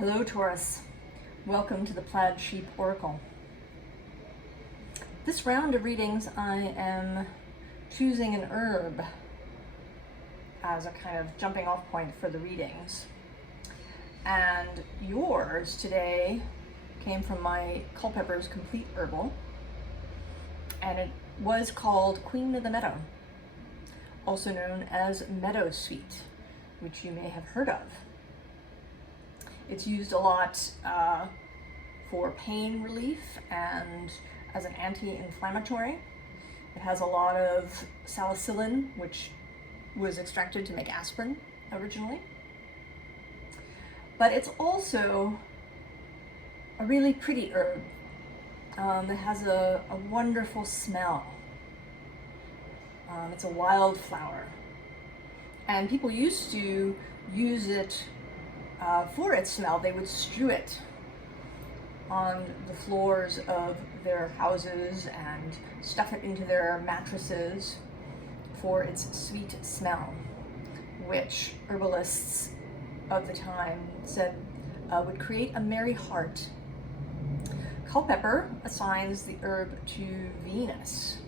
Hello Taurus, welcome to the Plaid Sheep Oracle. This round of readings I am choosing an herb as a kind of jumping off point for the readings. And yours today came from my Culpepper's Complete Herbal, and it was called Queen of the Meadow, also known as Meadowsweet, which you may have heard of. It's used a lot for pain relief and as an anti-inflammatory. It has a lot of salicylin, which was extracted to make aspirin originally. But it's also a really pretty herb. It has a wonderful smell. It's a wildflower. And people used to use it for its smell. They would strew it on the floors of their houses and stuff it into their mattresses for its sweet smell, which herbalists of the time said would create a merry heart. Culpepper assigns the herb to Venus,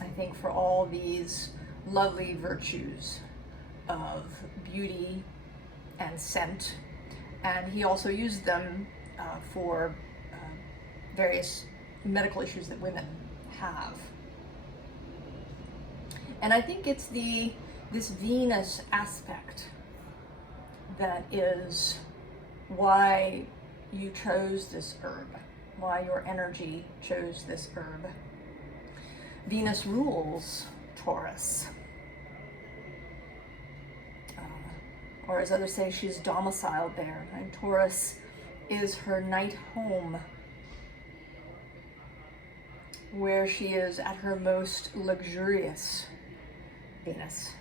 I think, for all these lovely virtues of beauty and scent, and he also used them for various medical issues that women have. And I think it's this Venus aspect that is why you chose this herb, why your energy chose this herb. Venus rules Taurus. Or as others say, she's domiciled there, and Taurus is her night home, where she is at her most luxurious, Venus.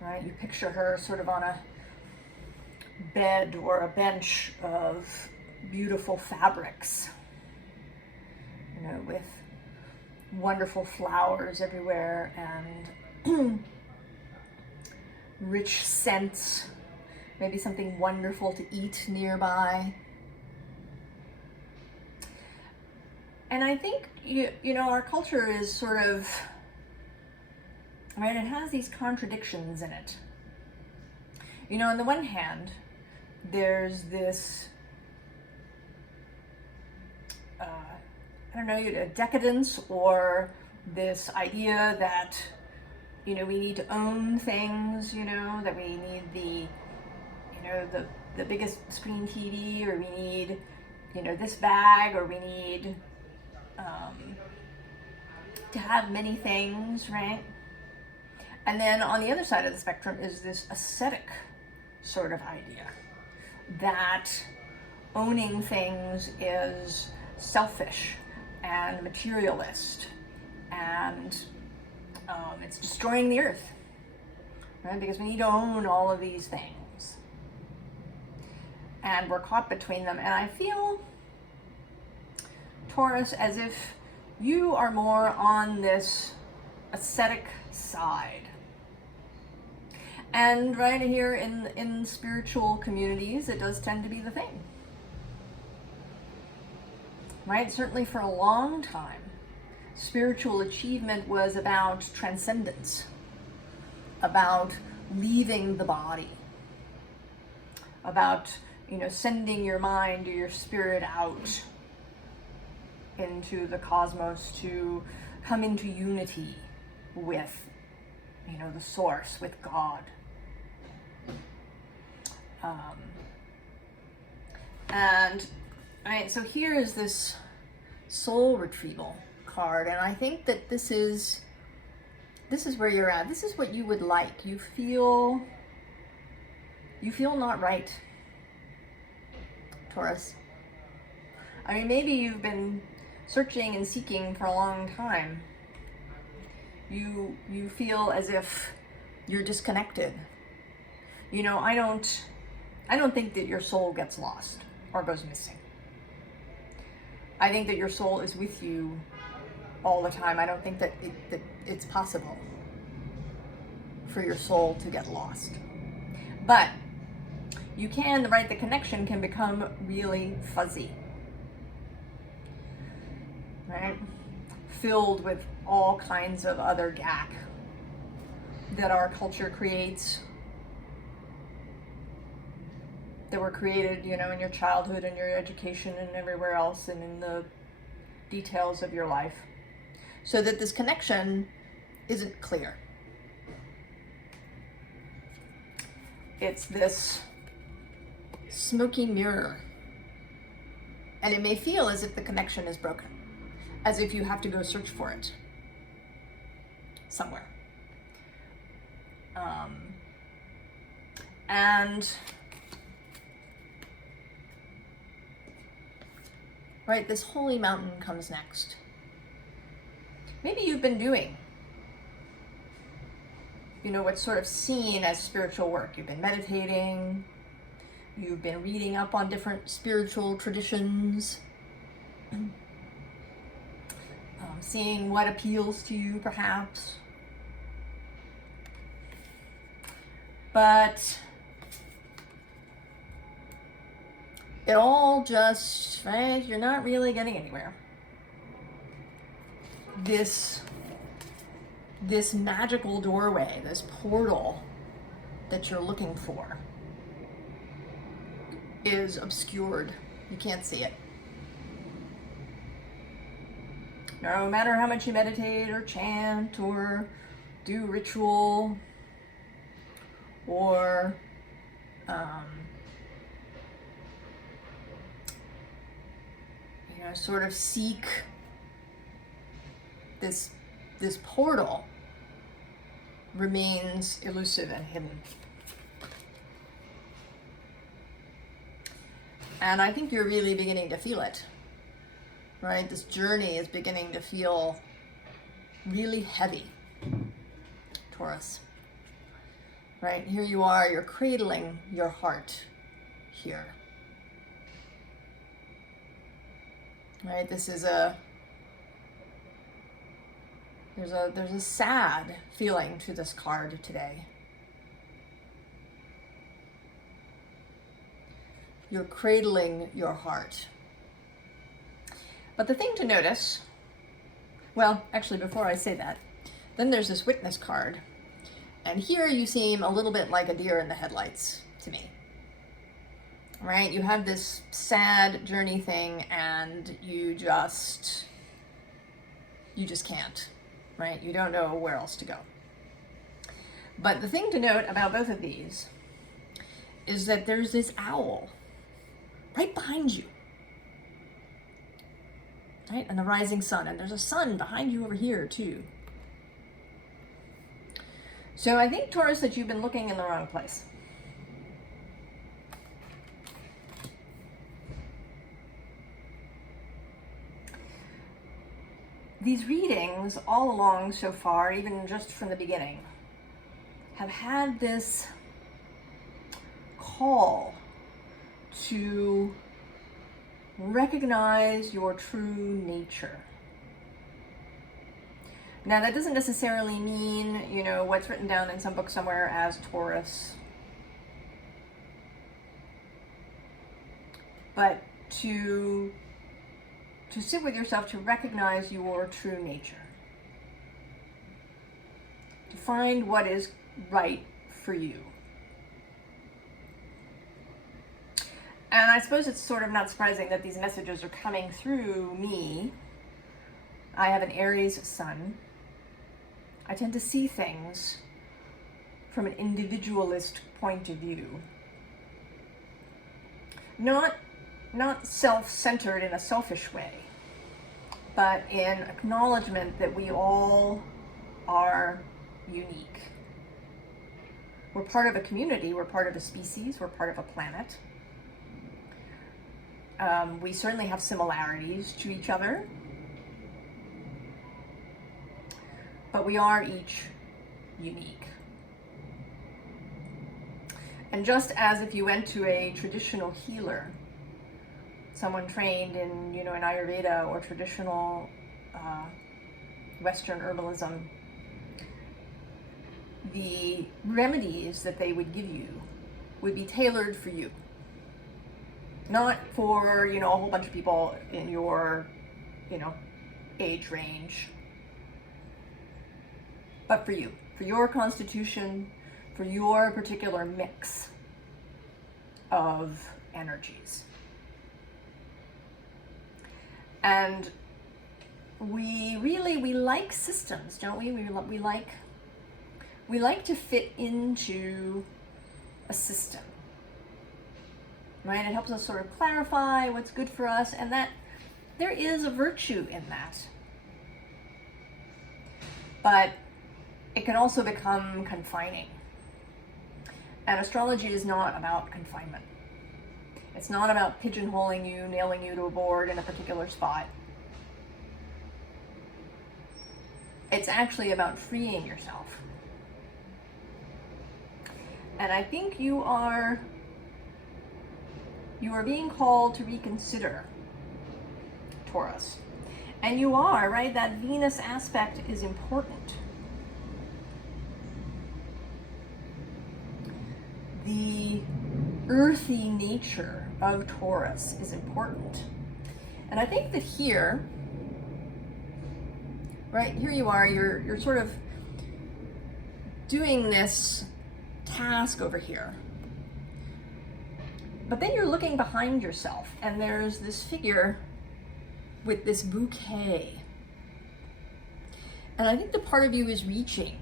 Right? You picture her sort of on a bed or a bench of beautiful fabrics, you know, with wonderful flowers everywhere and rich scents, maybe something wonderful to eat nearby. And I think, you know, our culture is sort of, right, it has these contradictions in it. You know, on the one hand, there's this, I don't know, decadence, or this idea that, you know, we need to own things, you know, that we need the biggest screen TV, or we need, you know, this bag, or we need to have many things, right? And then on the other side of the spectrum is this ascetic sort of idea that owning things is selfish and materialist, and it's destroying the earth, right? Because we need to own all of these things, and we're caught between them. And I feel, Taurus, as if you are more on this ascetic side. And right here in spiritual communities, it does tend to be the thing, right? Certainly for a long time, spiritual achievement was about transcendence, about leaving the body, about, you know, sending your mind or your spirit out into the cosmos to come into unity with, you know, the source, with God. And all right, so here is this soul retrieval card, and I think that this is where you're at. This is what you would like. You feel not right, Taurus. I mean, maybe you've been searching and seeking for a long time. You feel as if you're disconnected. You know, I don't think that your soul gets lost or goes missing. I think that your soul is with you all the time. I don't think that it's possible for your soul to get lost. But the connection can become really fuzzy, right? Filled with all kinds of other gack that our culture creates, that were created, you know, in your childhood and your education and everywhere else and in the details of your life, so that this connection isn't clear. It's this smoky mirror, and it may feel as if the connection is broken, as if you have to go search for it somewhere. And right, this holy mountain comes next. Maybe you've been doing, you know, what's sort of seen as spiritual work. You've been meditating, you've been reading up on different spiritual traditions, seeing what appeals to you, perhaps. But it all just, right, you're not really getting anywhere. This magical doorway, this portal that you're looking for is obscured. You can't see it. No matter how much you meditate or chant or do ritual or you know, sort of seek this portal, remains elusive and hidden. And I think you're really beginning to feel it, right? This journey is beginning to feel really heavy, Taurus. Right, here you are, you're cradling your heart here. Right, this is there's a sad feeling to this card today. You're cradling your heart. But the thing to notice, well, actually before I say that, then there's this witness card. And here you seem a little bit like a deer in the headlights to me. Right? You have this sad journey thing and you just can't, right? You don't know where else to go. But the thing to note about both of these is that there's this owl right behind you, right? And the rising sun, and there's a sun behind you over here too. So I think, Taurus, that you've been looking in the wrong place. These readings all along so far, even just from the beginning, have had this call to recognize your true nature. Now, that doesn't necessarily mean, you know, what's written down in some book somewhere as Taurus, but to sit with yourself, to recognize your true nature, to find what is right for you. And I suppose it's sort of not surprising that these messages are coming through me. I have an Aries sun. I tend to see things from an individualist point of view. Not self-centered in a selfish way, but in acknowledgement that we all are unique. We're part of a community, we're part of a species, we're part of a planet. We certainly have similarities to each other, but we are each unique. And just as if you went to a traditional healer, someone trained in, you know, in Ayurveda or traditional Western herbalism, the remedies that they would give you would be tailored for you. Not for, you know, a whole bunch of people in your, you know, age range, but for you, for your constitution, for your particular mix of energies. And we like systems, don't we? We like to fit into a system, right? It helps us sort of clarify what's good for us, and that there is a virtue in that. But it can also become confining. And astrology is not about confinement. It's not about pigeonholing you, nailing you to a board in a particular spot. It's actually about freeing yourself. And I think you are being called to reconsider, Taurus. And you are, right? That Venus aspect is important. The earthy nature of Taurus is important. And I think that here, right, here you are, you're sort of doing this task over here. But then you're looking behind yourself, and there's this figure with this bouquet. And I think the part of you is reaching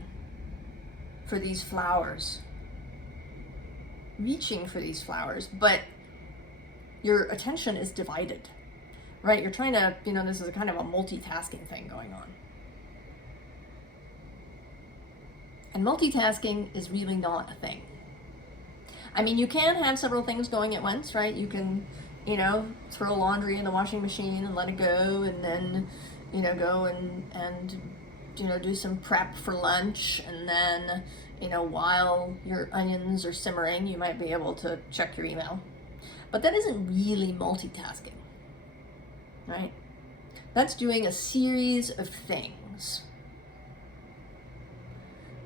for these flowers. But your attention is divided, right? You're trying to, you know, this is a kind of a multitasking thing going on. And multitasking is really not a thing. I mean, you can have several things going at once, right? You can, you know, throw laundry in the washing machine and let it go, and then, you know, go and you know, do some prep for lunch, and then, you know, while your onions are simmering, you might be able to check your email. But that isn't really multitasking, right? That's doing a series of things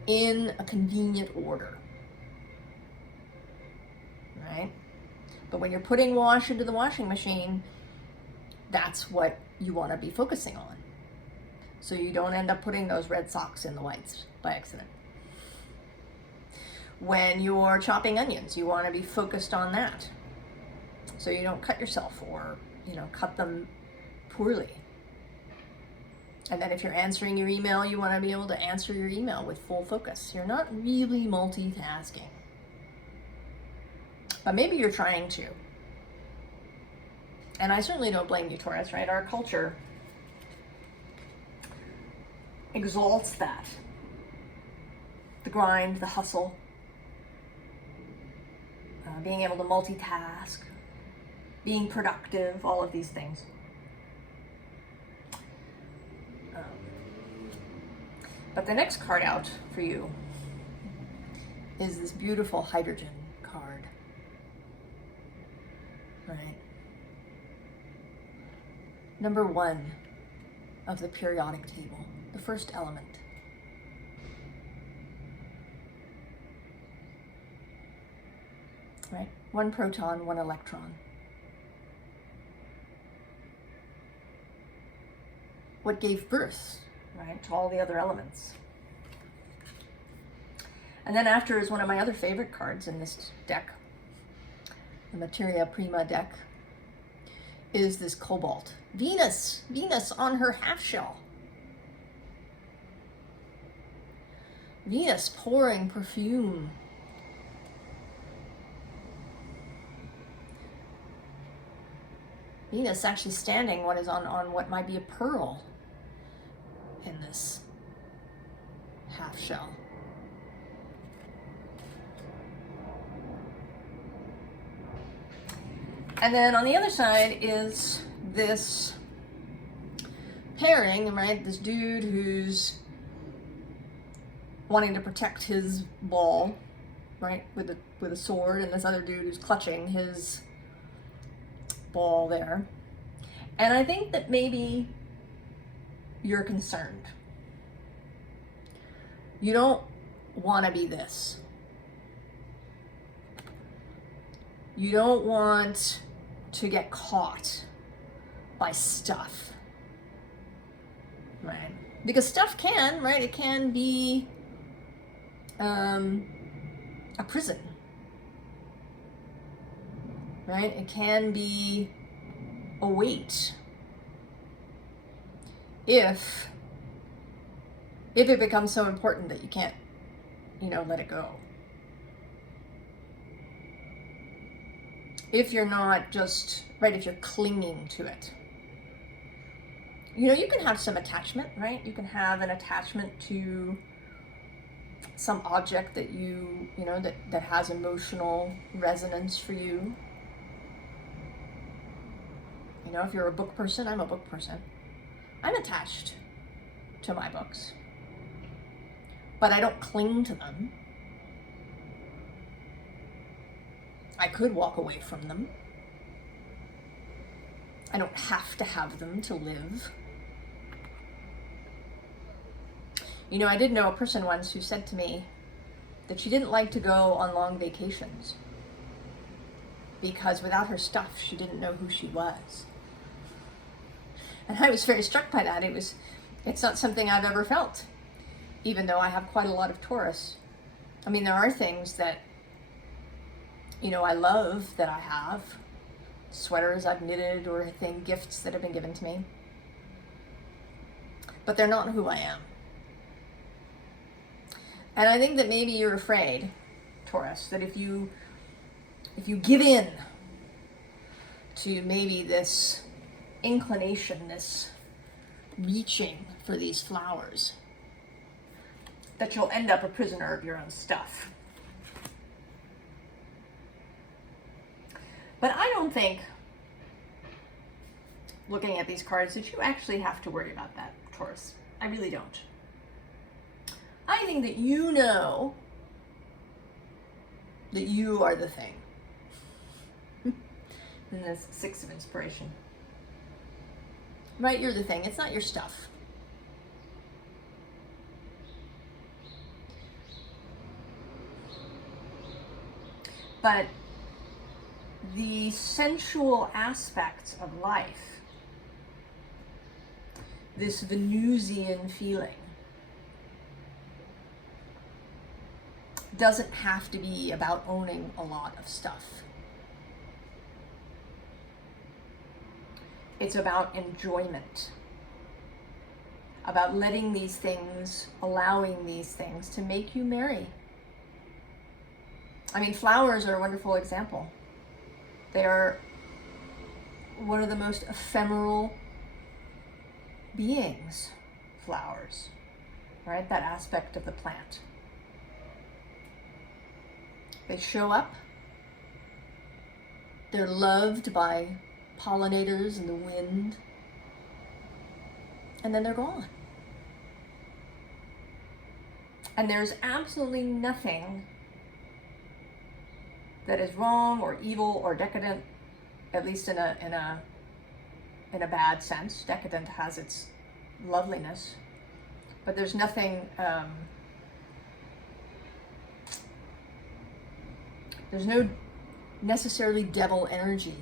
in a convenient order, right? But when you're putting wash into the washing machine, that's what you want to be focusing on, so you don't end up putting those red socks in the whites by accident. When you're chopping onions, you want to be focused on that, so you don't cut yourself or, you know, cut them poorly. And then if you're answering your email, you want to be able to answer your email with full focus. You're not really multitasking. But maybe you're trying to. And I certainly don't blame you, Taurus, right? Our culture exalts that. The grind, the hustle, being able to multitask, being productive, all of these things. But the next card out for you is this beautiful hydrogen card, right? Number 1 of the periodic table, the first element. Right? 1 proton, 1 electron. What gave birth, right, to all the other elements. And then after is one of my other favorite cards in this deck, the Materia Prima deck, is this cobalt. Venus on her half shell. Venus pouring perfume. Venus actually standing what is on what might be a pearl in this half shell. And then on the other side is this pairing, right? This dude who's wanting to protect his ball, right, with a sword, and this other dude who's clutching his ball there. And I think that maybe you're concerned. You don't want to be this. You don't want to get caught by stuff, right? Because stuff can, right? It can be a prison, right? It can be a weight if it becomes so important that you can't, let it go. If you're not just, right, if you're clinging to it. You can have some attachment, right? You can have an attachment to some object that that has emotional resonance for you. If you're a book person, I'm a book person. I'm attached to my books, but I don't cling to them. I could walk away from them. I don't have to have them to live. I did know a person once who said to me that she didn't like to go on long vacations because without her stuff, she didn't know who she was. And I was very struck by that. It's not something I've ever felt, even though I have quite a lot of Taurus. I mean, there are things that, I love that I have, sweaters I've knitted or gifts that have been given to me, but they're not who I am. And I think that maybe you're afraid, Taurus, that if you give in to maybe this inclination, this reaching for these flowers, that you'll end up a prisoner of your own stuff. But I don't think, looking at these cards, that you actually have to worry about that, Taurus. I really don't. I think that you know that you are the thing. And this Six of Inspiration. Right, you're the thing. It's not your stuff. But the sensual aspects of life, this Venusian feeling, doesn't have to be about owning a lot of stuff. It's about enjoyment, about letting these things, allowing these things to make you merry. I mean, flowers are a wonderful example. They are one of the most ephemeral beings, flowers, right? That aspect of the plant. They show up, they're loved by pollinators and the wind, and then they're gone. And there's absolutely nothing that is wrong or evil or decadent, at least in a bad sense. Decadent has its loveliness, but there's nothing, there's no necessarily devil energy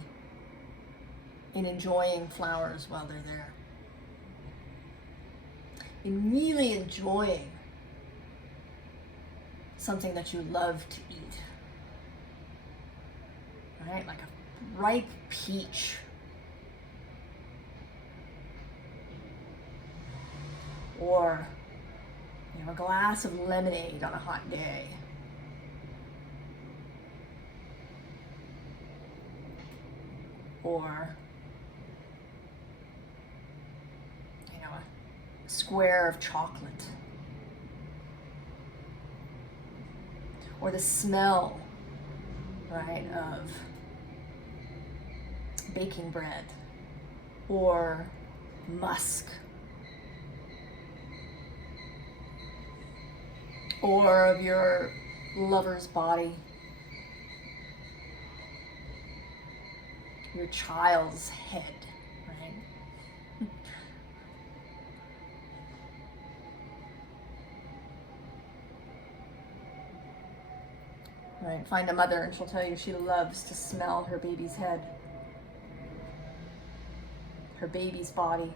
in enjoying flowers while they're there. In really enjoying something that you love to eat. Right? Like a ripe peach. Or, a glass of lemonade on a hot day. Or, a square of chocolate. Or the smell, right, of baking bread. Or musk. Or of your lover's body. Your child's head, right? Right. Right? Find a mother and she'll tell you she loves to smell her baby's head, her baby's body.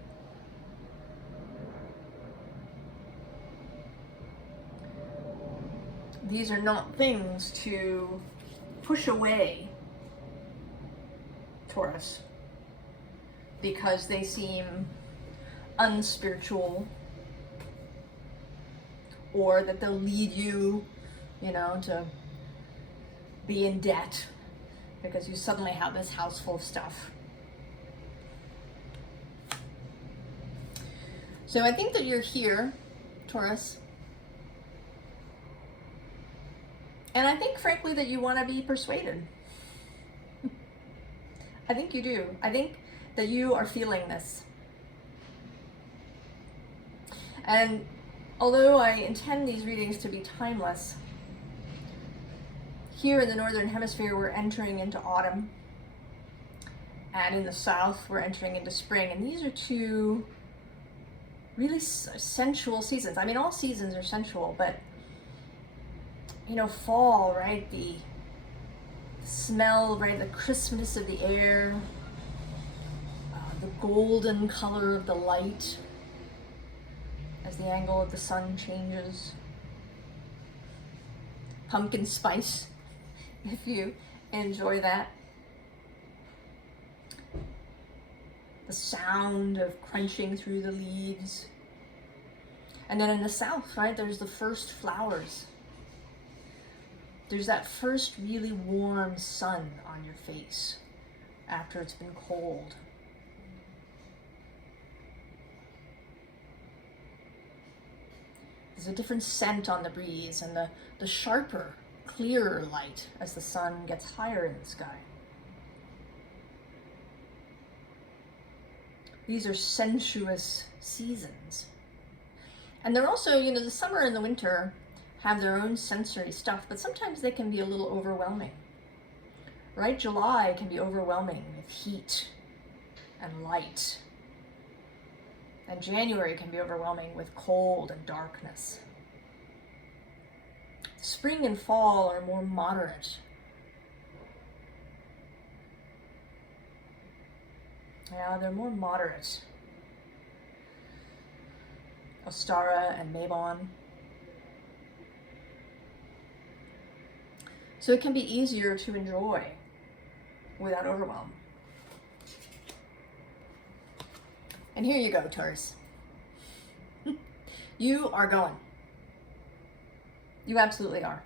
These are not things to push away, Taurus, because they seem unspiritual, or that they'll lead you, you know, to be in debt because you suddenly have this house full of stuff. So I think that you're here, Taurus. And I think, frankly, that you want to be persuaded. I think you do. I think that you are feeling this. And although I intend these readings to be timeless, here in the Northern Hemisphere, we're entering into autumn. And in the South, we're entering into spring. And these are two really sensual seasons. I mean, all seasons are sensual, but, you know, fall, right? The smell, right? The crispness of the air, the golden color of the light as the angle of the sun changes. Pumpkin spice, if you enjoy that. The sound of crunching through the leaves. And then in the South, right, there's the first flowers. There's that first really warm sun on your face after it's been cold. There's a different scent on the breeze and the sharper, clearer light as the sun gets higher in the sky. These are sensuous seasons. And they're also, you know, the summer and the winter have their own sensory stuff, but sometimes they can be a little overwhelming. Right? July can be overwhelming with heat and light. And January can be overwhelming with cold and darkness. Spring and fall are more moderate. Yeah, they're more moderate. Ostara and Mabon. So it can be easier to enjoy without overwhelm. And here you go, Taurus. You are going. You absolutely are.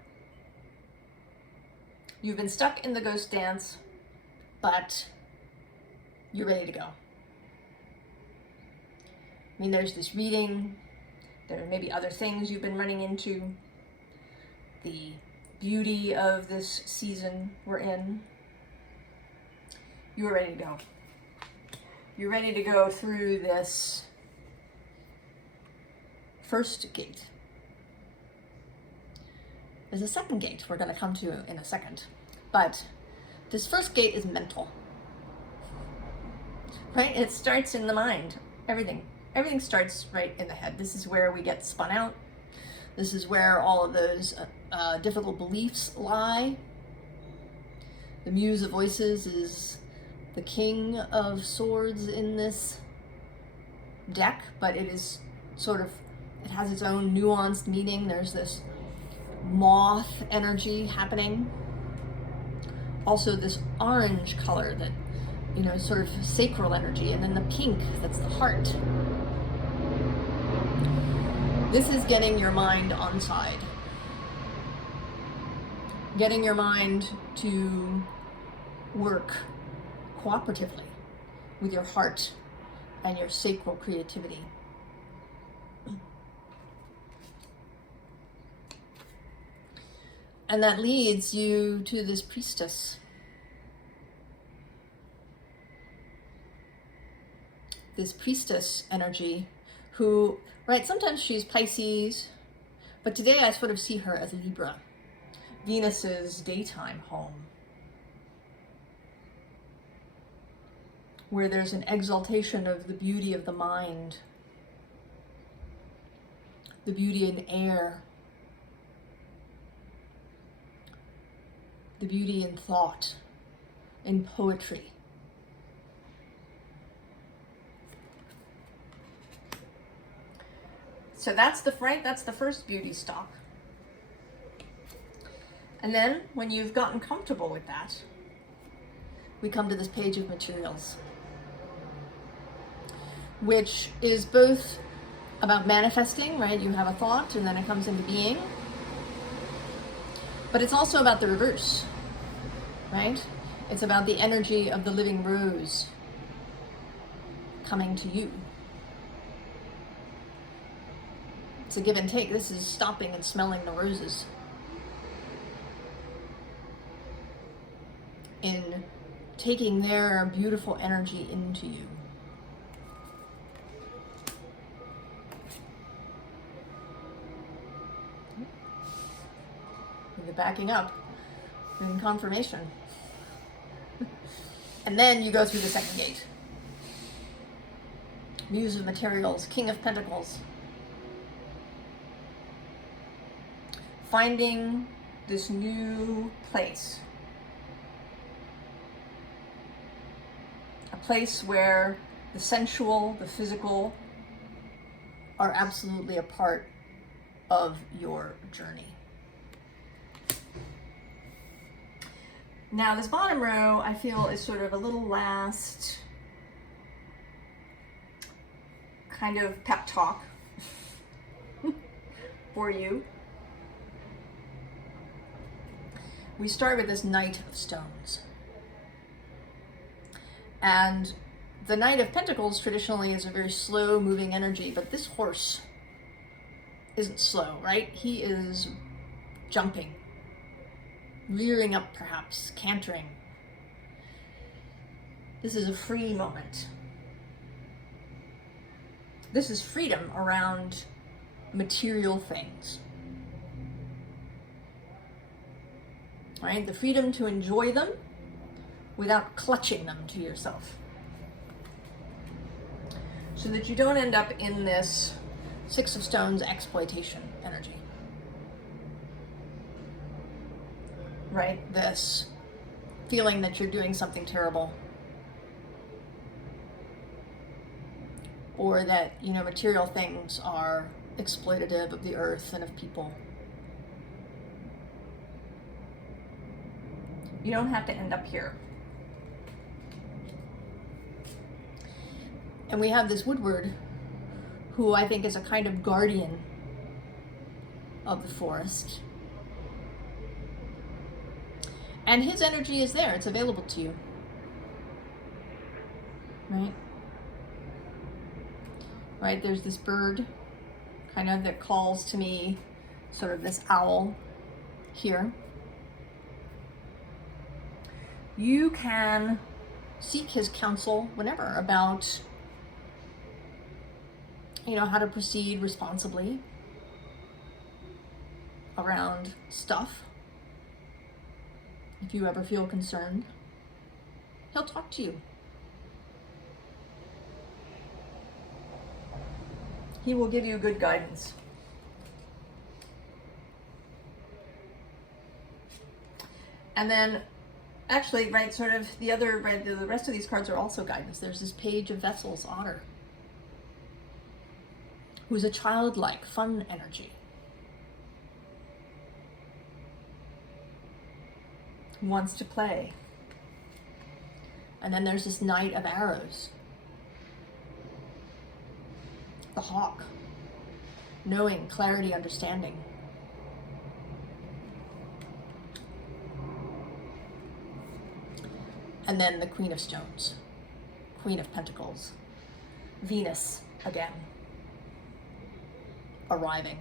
You've been stuck in the ghost dance, but you're ready to go. I mean, there's this reading, there may be other things you've been running into, the beauty of this season we're in. You're ready to go. You're ready to go through this first gate. There's a second gate we're going to come to in a second, but this first gate is mental. Right? It starts in the mind. Everything starts right in the head. This is where we get spun out. This is where all of those difficult beliefs lie. The Muse of Voices is the King of Swords in this deck, but it is sort of, it has its own nuanced meaning. There's this moth energy happening. Also this orange color that, you know, sort of sacral energy, and then the pink, that's the heart. This is getting your mind on side. Getting your mind to work cooperatively with your heart and your sacral creativity. And that leads you to this priestess. This priestess energy who, right, sometimes she's Pisces, but today I sort of see her as Libra, Venus's daytime home, where there's an exaltation of the beauty of the mind, the beauty in air, the beauty in thought, in poetry. So that's the first beauty stalk. And then when you've gotten comfortable with that, we come to this page of materials, which is both about manifesting, right? You have a thought and then it comes into being. But it's also about the reverse, right? It's about the energy of the living rose coming to you. It's a give and take. This is stopping and smelling the roses. In taking their beautiful energy into you. You're backing up in confirmation. And then you go through the second gate. Muse of materials, King of Pentacles. Finding this new place. A place where the sensual, the physical are absolutely a part of your journey. Now this bottom row, I feel, is sort of a little last kind of pep talk for you. We start with this Knight of Stones. And the Knight of Pentacles traditionally is a very slow moving energy, but this horse isn't slow, right? He is jumping, rearing up perhaps, cantering. This is a free moment. This is freedom around material things. Right? The freedom to enjoy them without clutching them to yourself. So that you don't end up in this Six of Stones exploitation energy. Right? This feeling that you're doing something terrible. Or that, you know, material things are exploitative of the earth and of people. You don't have to end up here. And we have this Woodward, who I think is a kind of guardian of the forest. And his energy is there, it's available to you. Right? Right, there's this bird kind of that calls to me, sort of this owl here. You can seek his counsel whenever about, you know, how to proceed responsibly around stuff. If you ever feel concerned, he'll talk to you. He will give you good guidance. And then actually, right, sort of the other, right, the rest of these cards are also guidance. There's this Page of Vessels, Otter, who's a childlike, fun energy. Who wants to play. And then there's this Knight of Arrows, the Hawk, knowing, clarity, understanding. And then the Queen of Stones, Queen of Pentacles, Venus again, arriving.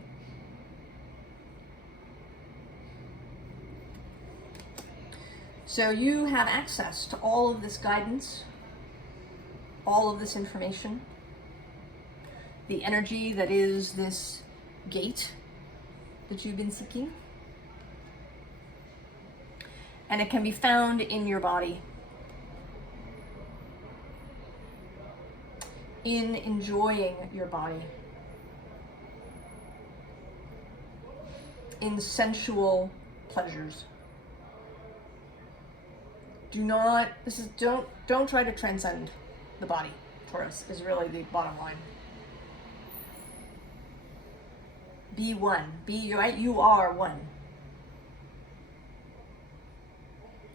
So you have access to all of this guidance, all of this information, the energy that is this gate that you've been seeking. And it can be found in your body. In enjoying your body, in sensual pleasures. Don't try to transcend the body, Taurus, is really the bottom line. Be one. You are one.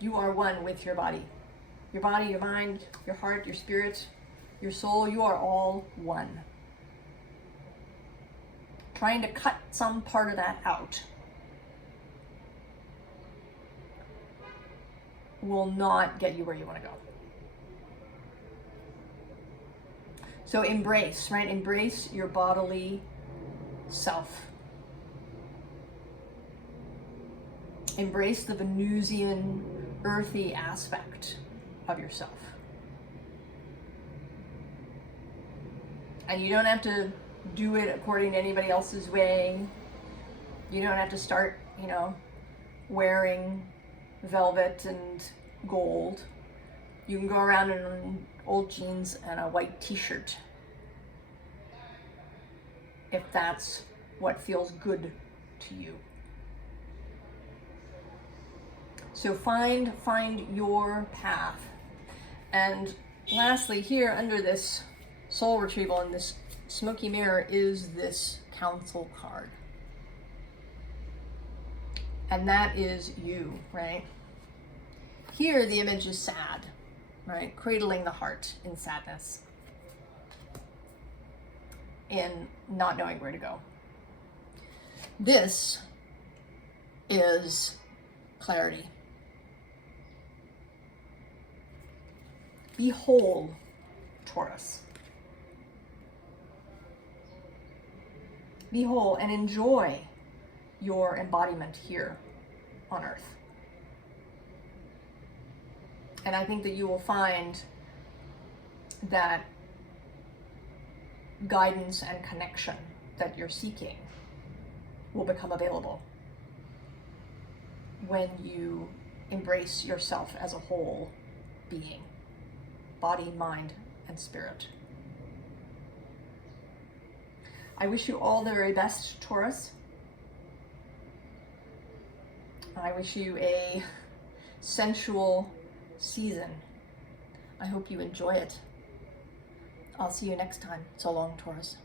You are one with your body. Your body, your mind, your heart, your spirit, your soul, you are all one. Trying to cut some part of that out will not get you where you want to go. So embrace, right? Embrace your bodily self. Embrace the Venusian, earthy aspect of yourself. And you don't have to do it according to anybody else's way. You don't have to start, wearing velvet and gold. You can go around in old jeans and a white t-shirt if that's what feels good to you. So find your path. And lastly, here under this soul retrieval and this smoky mirror is this council card. And that is you, right? Here the image is sad, right? Cradling the heart in sadness, in not knowing where to go. This is clarity. Be whole, Taurus. Be whole and enjoy your embodiment here on Earth. And I think that you will find that guidance and connection that you're seeking will become available when you embrace yourself as a whole being, body, mind, and spirit. I wish you all the very best, Taurus. I wish you a sensual season. I hope you enjoy it. I'll see you next time. So long, Taurus.